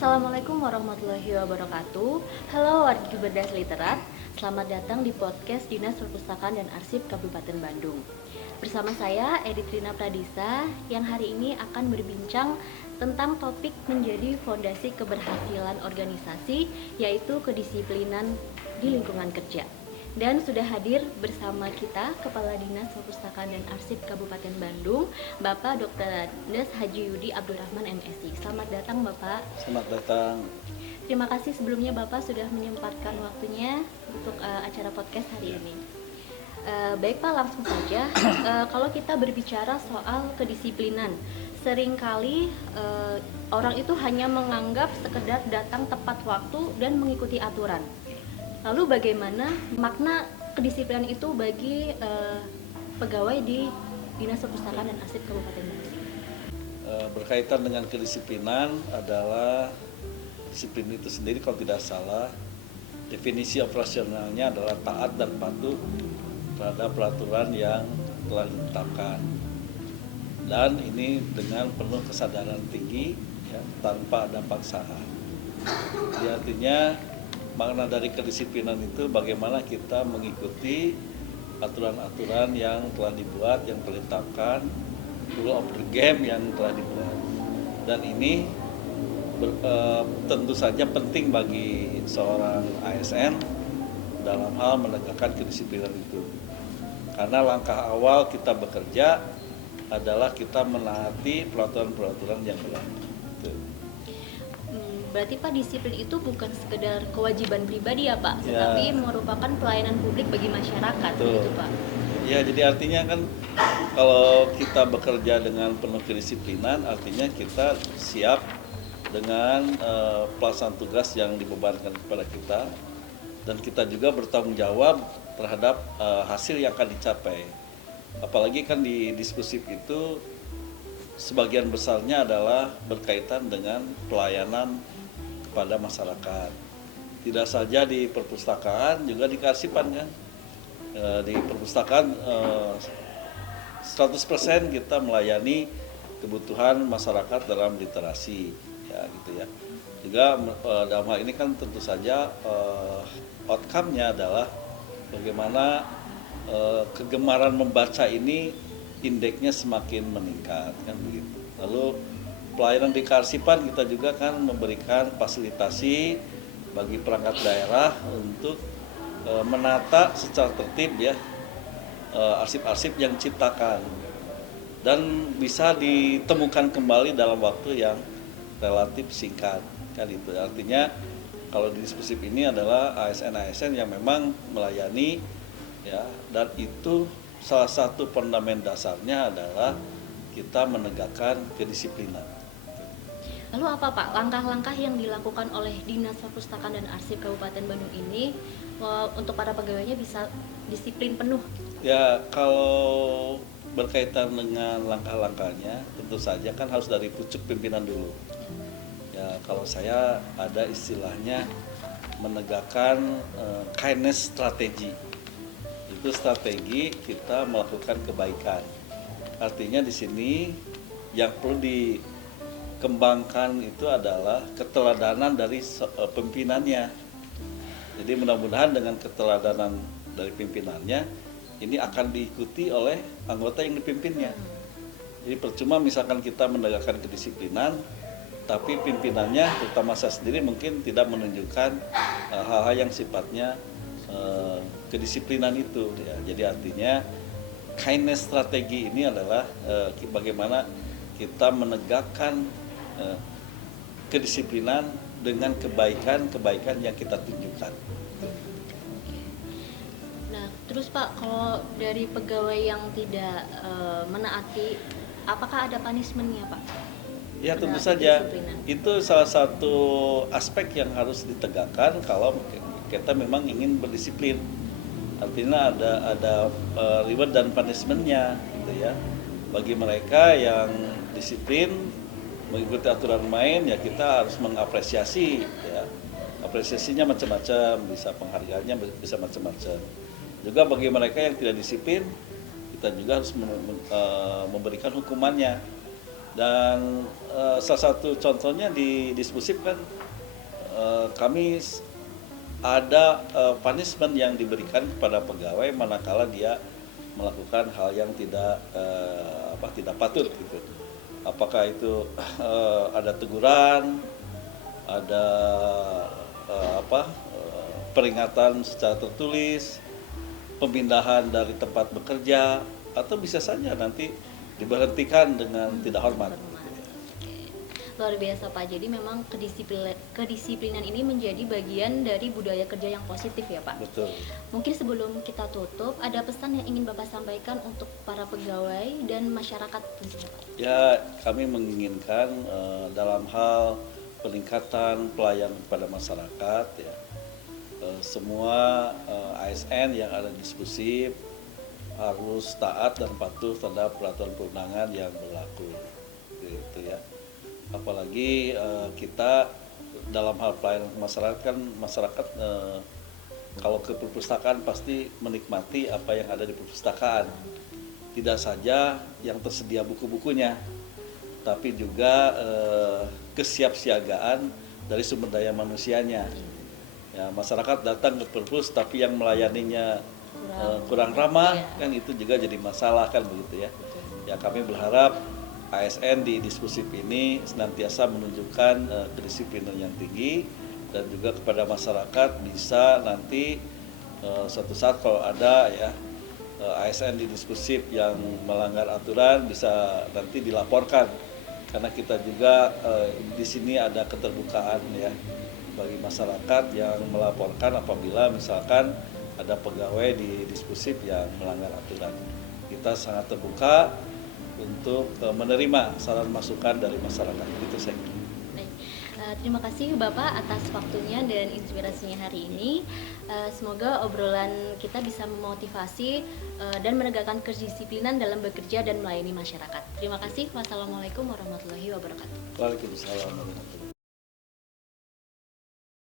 Assalamualaikum warahmatullahi wabarakatuh. Halo wargi Berdas Literat, selamat datang di podcast Dinas Perpustakaan dan Arsip Kabupaten Bandung. Bersama saya Editrina Pradisa yang hari ini akan berbincang tentang topik menjadi fondasi keberhasilan organisasi, yaitu kedisiplinan di lingkungan kerja. Dan sudah hadir bersama kita Kepala Dinas Perpustakaan dan Arsip Kabupaten Bandung, Bapak Dr. Andes Haji Yudi Abdurrahman MSI. Selamat datang Bapak. Selamat datang. Terima kasih sebelumnya Bapak sudah menyempatkan waktunya untuk acara podcast hari ini. Baik Pak, langsung saja. Kalau kita berbicara soal kedisiplinan, seringkali orang itu hanya menganggap sekedar datang tepat waktu dan mengikuti aturan. Lalu bagaimana makna kedisiplinan itu bagi pegawai di Dinas Perpustakaan dan Arsip Kabupaten Bandung? Berkaitan dengan kedisiplinan adalah disiplin itu sendiri kalau tidak salah definisi operasionalnya adalah taat dan patuh terhadap peraturan yang telah ditetapkan, dan ini dengan penuh kesadaran tinggi ya, tanpa ada paksaan. Jadi artinya makna dari kedisiplinan itu bagaimana kita mengikuti aturan-aturan yang telah dibuat, yang telah ditetapkan, rule of the game yang telah dibuat. Dan ini tentu saja penting bagi seorang ASN dalam hal menegakkan kedisiplinan itu. Karena langkah awal kita bekerja adalah kita menaati peraturan-peraturan yang berlaku. Berarti Pak, disiplin itu bukan sekedar kewajiban pribadi ya Pak, tetapi merupakan pelayanan publik bagi masyarakat, gitu Pak. Ya, jadi artinya kan kalau kita bekerja dengan penuh kedisiplinan, artinya kita siap dengan pelaksanaan tugas yang dibebankan kepada kita, dan kita juga bertanggung jawab terhadap hasil yang akan dicapai. Apalagi kan di diskursif itu sebagian besarnya adalah berkaitan dengan pelayanan kepada masyarakat. Tidak saja di perpustakaan, juga di kearsipan kan. Di perpustakaan 100% kita melayani kebutuhan masyarakat dalam literasi, ya gitu ya. Juga dalam hal ini kan tentu saja outcome-nya adalah bagaimana kegemaran membaca ini indeksnya semakin meningkat kan begitu. Lalu pelayanan di kearsipan kita juga kan memberikan fasilitasi bagi perangkat daerah untuk menata secara tertib ya arsip-arsip yang diciptakan dan bisa ditemukan kembali dalam waktu yang relatif singkat kan itu. Artinya kalau di diskursif ini adalah ASN-ASN yang memang melayani ya, dan itu salah satu fundament dasarnya adalah kita menegakkan kedisiplinan. Lalu apa Pak langkah-langkah yang dilakukan oleh Dinas Perpustakaan dan Arsip Kabupaten Bandung ini untuk para pegawainya bisa disiplin penuh? Ya, kalau berkaitan dengan langkah-langkahnya tentu saja kan harus dari pucuk pimpinan dulu. Ya, kalau saya ada istilahnya menegakkan kindness strategi. Itu strategi kita melakukan kebaikan. Artinya di sini yang perlu dikembangkan itu adalah keteladanan dari pimpinannya. Jadi mudah-mudahan dengan keteladanan dari pimpinannya ini akan diikuti oleh anggota yang dipimpinnya. Jadi percuma misalkan kita menegakkan kedisiplinan, tapi pimpinannya, terutama saya sendiri mungkin tidak menunjukkan hal-hal yang sifatnya kedisiplinan itu ya. Jadi artinya kindness strategi ini adalah bagaimana kita menegakkan kedisiplinan dengan kebaikan yang kita tunjukkan. Nah, terus Pak, kalau dari pegawai yang tidak menaati, apakah ada punishment-nya Pak? Ya tentu saja, itu salah satu aspek yang harus ditegakkan kalau kita memang ingin berdisiplin. Artinya ada reward dan punishment-nya gitu ya. Bagi mereka yang disiplin mengikuti aturan main, ya kita harus mengapresiasi ya. Apresiasinya macam-macam, bisa penghargaannya bisa macam-macam. Juga bagi mereka yang tidak disiplin, kita juga harus memberikan hukumannya. Dan salah satu contohnya di Dispusif kan kami ada punishment yang diberikan kepada pegawai manakala dia melakukan hal yang tidak patut gitu. Apakah itu ada teguran, ada peringatan secara tertulis, pemindahan dari tempat bekerja, atau bisa saja nanti diberhentikan dengan tidak hormat. Luar biasa Pak, jadi memang kedisiplinan ini menjadi bagian dari budaya kerja yang positif ya Pak. Betul. Mungkin sebelum kita tutup, ada pesan yang ingin Bapak sampaikan untuk para pegawai dan masyarakat tentunya Pak? Ya, kami menginginkan dalam hal peningkatan pelayanan kepada masyarakat ya, semua ASN yang ada di Dispusif harus taat dan patuh terhadap peraturan perundangan yang berlaku, gitu ya. Apalagi kita dalam hal pelayanan masyarakat kan masyarakat kalau ke perpustakaan pasti menikmati apa yang ada di perpustakaan, tidak saja yang tersedia buku-bukunya, tapi juga kesiapsiagaan dari sumber daya manusianya. Ya, masyarakat datang ke perpus tapi yang melayaninya kurang ramah, kan itu juga jadi masalah kan begitu ya. Ya, kami berharap ASN di Dispusif ini senantiasa menunjukkan kedisiplinan yang tinggi, dan juga kepada masyarakat bisa nanti suatu saat kalau ada ya ASN di Dispusif yang melanggar aturan bisa nanti dilaporkan, karena kita juga di sini ada keterbukaan ya bagi masyarakat yang melaporkan apabila misalkan ada pegawai di Dispusif yang melanggar aturan. Kita sangat terbuka untuk menerima saran masukan dari masyarakat. Itu saya kira. Baik. Terima kasih Bapak atas waktunya dan inspirasinya hari ini. Semoga obrolan kita bisa memotivasi dan menegakkan kedisiplinan dalam bekerja dan melayani masyarakat. Terima kasih. Wassalamualaikum warahmatullahi wabarakatuh. Waalaikumsalam warahmatullahi wabarakatuh.